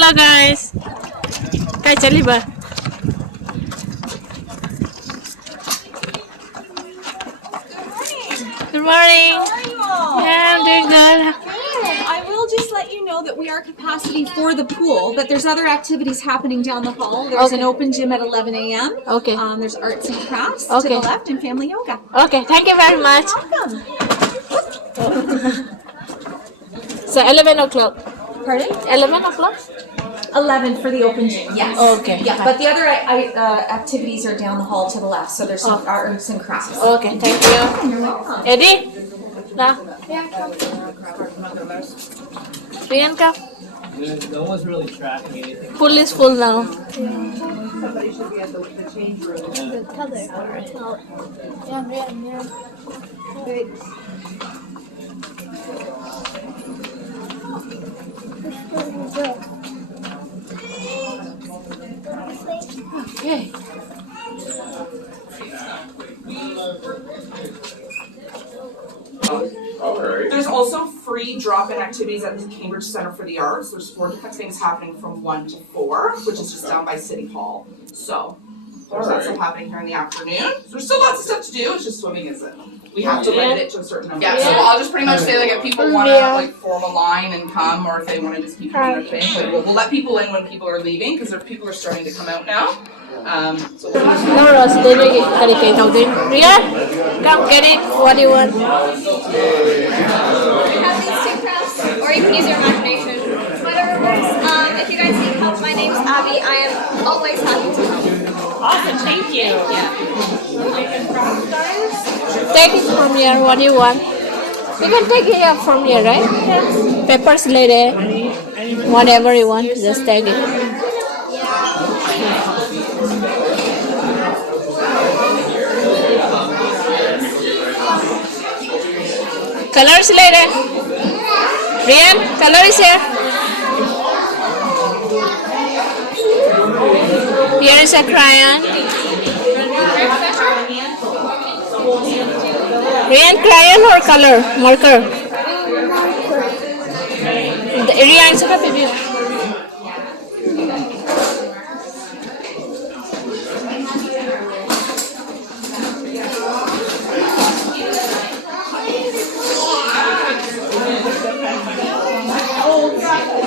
Hello guys. Kay chali ba? Good morning. Yeah, I'm doing good. I will just let you know that we are capacity for the pool, but there's other activities happening down the hall. There's an open gym at 11 a.m. Okay. There's arts and crafts to the left and family yoga. Okay, thank you very much. Welcome. So 11 o'clock. Pardon? 11 o'clock? 11 for the open gym, yes. Okay. Yeah, but the other activities are down the hall to the left, so there's some arts and crafts. Okay, thank you. You're welcome. Eddie? Na? Rian ka? No one's really tracking anything. Pool is full now. Somebody should be at the change room. The color. Yeah. Okay. There's also free drop-in activities at the Cambridge Centre for the Arts. There's 4 different things happening from 1 to 4, which is just down by City Hall. So there's lots of happening here in the afternoon. So there's still lots of stuff to do. It's just swimming isn't. We have to limit it to a certain number. Yeah, so I'll just pretty much say like if people want to like form a line and come, or if they want to just keep doing their thing, but we'll let people in when people are leaving because people are starting to come out now. So we'll just No, Ross, they make it Rian, come get it. What do you want? We have these 2 crafts, or you can use your imagination. Whatever works. If you guys need help, my name's Abby. I am always happy to help. Awesome, thank you. Take it from here. What do you want? You can take it up from here, right? Peppers later. Whatever you want, just take it. Colors later. Rian, color is here. Here is a crayon. Rian, crayon or color? Marker. Rian, suka baby.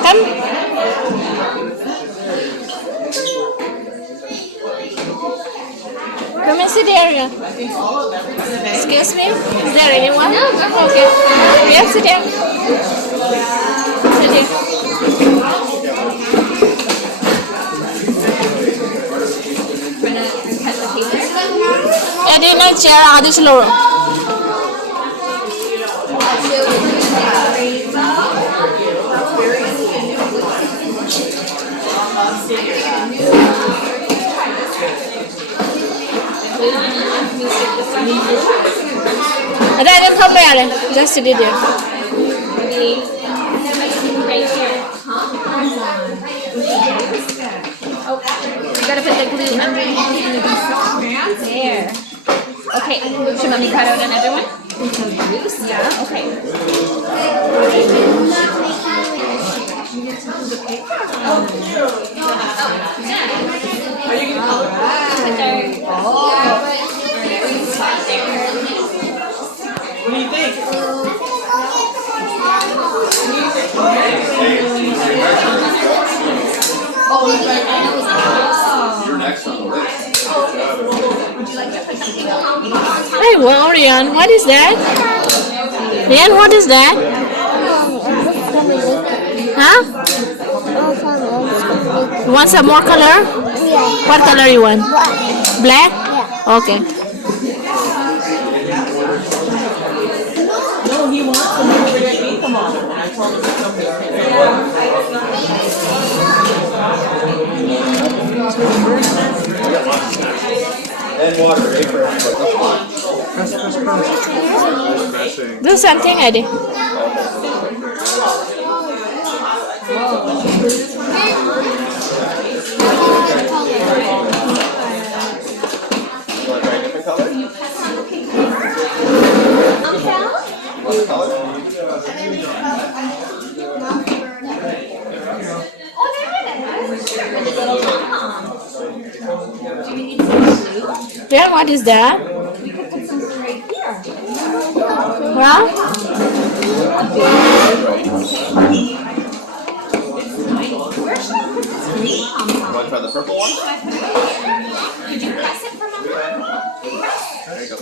Come. Come and sit here. Excuse me? Is there anyone? No, okay. Yeah, sit here. Sit here. Eddie, no chair. Adi slow. Adam, come here. Just sit there. Right here. You gotta put the glue underneath. There. Okay, should mommy cut out another one? Yeah, okay. Are you gonna color? What do you think? You're next on the list. Hey, well, Rian, what is that? Rian, what is that? Huh? You want some more color? Yeah. What color you want? Black? Yeah. Okay. No, he wants to know where they eat them all. I told him to come here. And water, eh, for everybody. Do something, Eddie. Oh, they're in Yeah, what is that? Huh? Want to try the purple one? Could you press it for Mama? There you go.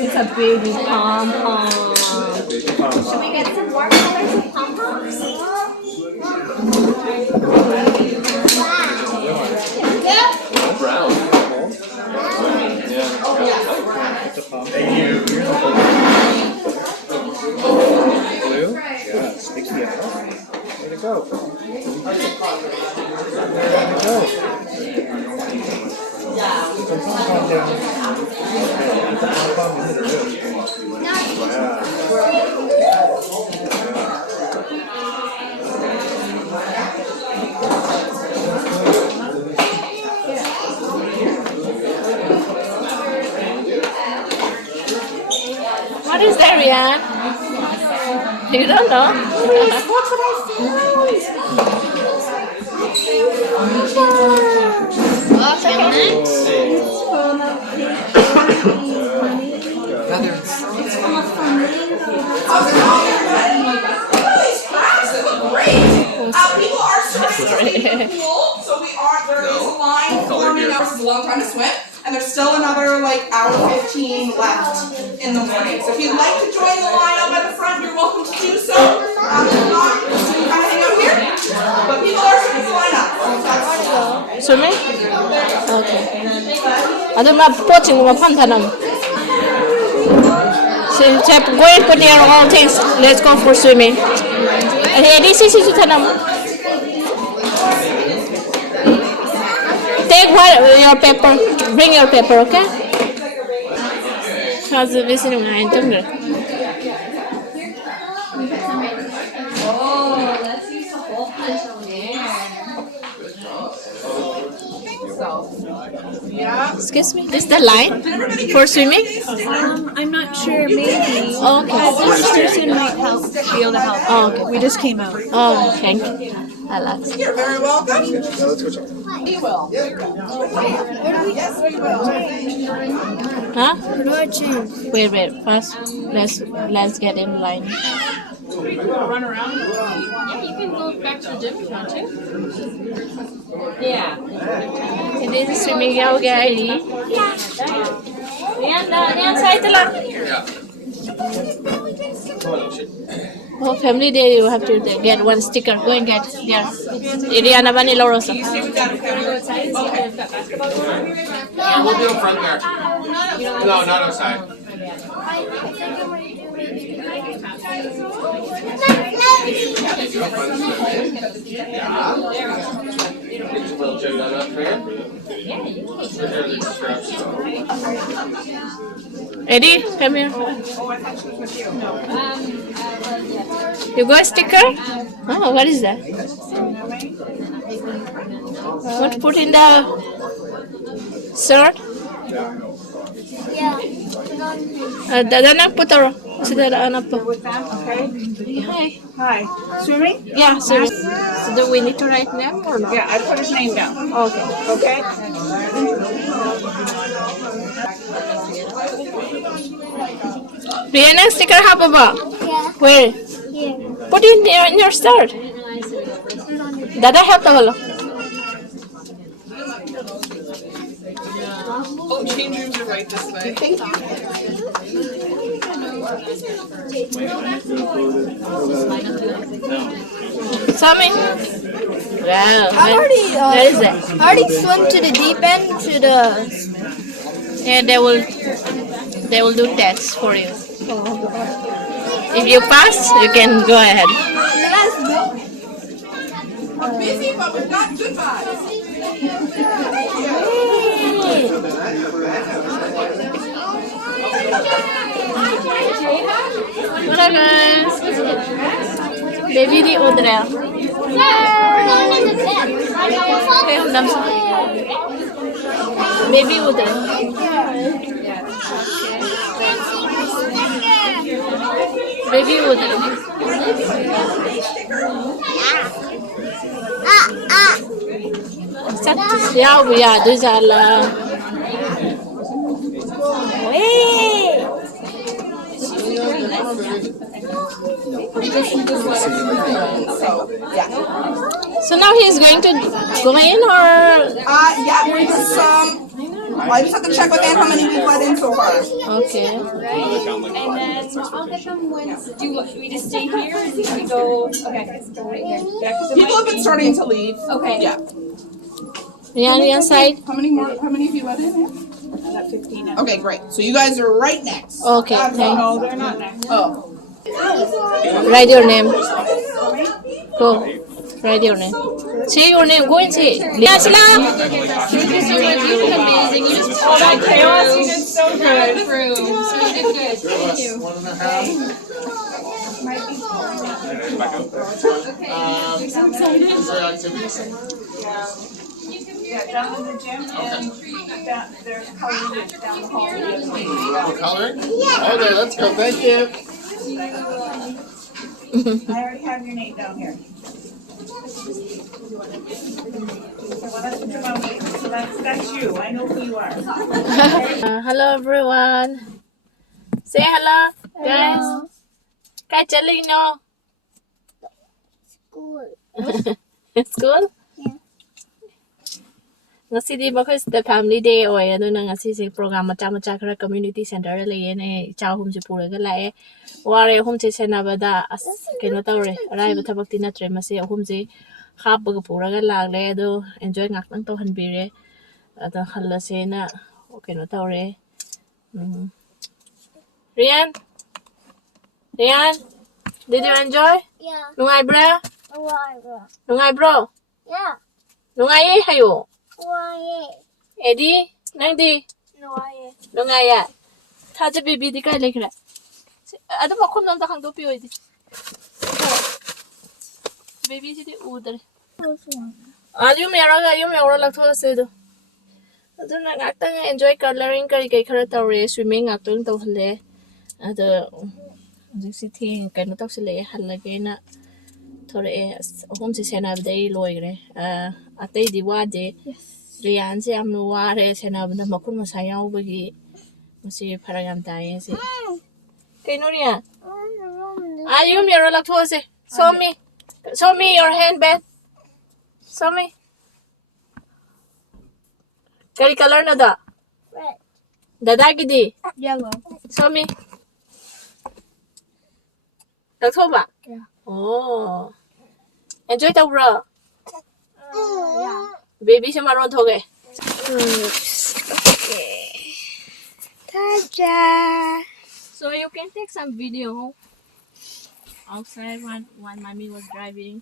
It's a baby pom-pom. Should we get some more colors of pom-poms? Brown. Blue? Yeah, sticky out. Way to go. Way to go. Put the pom-pom down. Put the pom-pom in the room. Yeah. What is that, Rian? You don't know? People are starting to swim in the pool, so there is a line forming up. This is a long time to swim, and there's still another like hour 15 left in the morning. So if you'd like to join the line out by the front, you're welcome to do so. If not, you can kind of hang out here. But people are starting to line up. So Swimming? Okay. 아줌마 뽀친 거 판타남. So, Chef, go and put near all things. Let's go for swimming. This is Take your paper. Bring your paper, okay? How's the visiting line? Excuse me, this is the line for swimming? I'm not sure, maybe. Oh, okay. This person might be able to help. Oh, okay. We just came out. Oh, thank you. I like it. you're very welcome. Now let's go check. Huh? Wait. First, let's get in line. Yeah, you can go back to the gym if you want to. Yeah. This is swimming yoga, guys. Yan side lang. Oh, family day, you have to get one sticker. Go and get there. Iriana Vanilla Rosa. Yeah, we'll do it front there. No, not outside. Eddie, come here. You got a sticker? Oh, what is that? What to put in the shirt? Anak putar. Saudara anak po. Hi. Hi. Swimming? Yeah, so do we need to write name or not? Yeah, I put his name down. Okay. Okay? Rihanna sticker ha baba? Yeah. Where? Here. Put in there in your shirt. Dada help the holo. Oh, change rooms are right this way. Thank you. Sammy. Wow. I already, Where is that? I already swim to the deep end to the. Yeah, they will do tests for you. If you pass, you can go ahead. We're busy, but we've got good vibes. Hola guys. Baby di udra. Okay, हम Baby wooden. Baby wooden. Chắc giao bây giờ tôi ra là So now he's going to go in or Yeah, we're just I just have to check with Ann how many we've let in so far. okay. And then I'll get them once. Do we just stay here or do we go? Okay, let's go right here. Yeah, 'cause it People might have been be- starting to leave. Okay. Yeah. Rian side. How many have you let in? I got 15 now. Okay, great. So you guys are right next. Okay, thanks. No, they're not next. Oh. Write your name. Go. Write your name. Say your name. Go and say. Yasla. Thank you so much. You did amazing. You just pulled that chaos. You did so good. Through. So you did good. Thank you. 1.5. Is there activities? Yeah, down in the gym and there's coloring down the hall. For coloring? Okay, let's go. Thank you. I already have your name down here. So that's you. I know who you are. Hello everyone. Say hello, guys. Cái chân linh no. School? Ngasi bakos the family day oy aduna ngasi se program macha khara community center la yene Echa Ahum se puraga lae ware hum che sena bada as keno tawre araiba thabak ti natre mase ahum je khap ba puraga lagle ado enjoy ngak nang to hanbire ada khalla sena keno tawre Rian, did you enjoy? Yeah. Nungai bra? Why? Nungai bro? Yeah. Nungai hayo? Why? Eddie, nangdi? Why? Nungai ya? Thaje baby di kai lekra. Ada makhum nam ta khang do pioi di. Baby si di udre. Ayum yara lak thola se do. Aduna ngak enjoy coloring kari kai khara tawre swimming ngak tong taw hale. Ada si thing kai no taw se le halage na thore home se sena dai loigre. Atei di wa de Rian se am wa re sena bna makhun masa yaw bagi masi paragam tai se. Kai no Rian. Ayum yara lak thola se. Show me your hand, Beth. Show me. Kari color na da? Red. Dada gidi? Yellow. Show me. Lagtho ba? Yeah. Oh. Enjoy the bro. Yeah. Baby se maron thoge. Oops. Okay. Ta-da! So you can take some video outside when mommy was driving.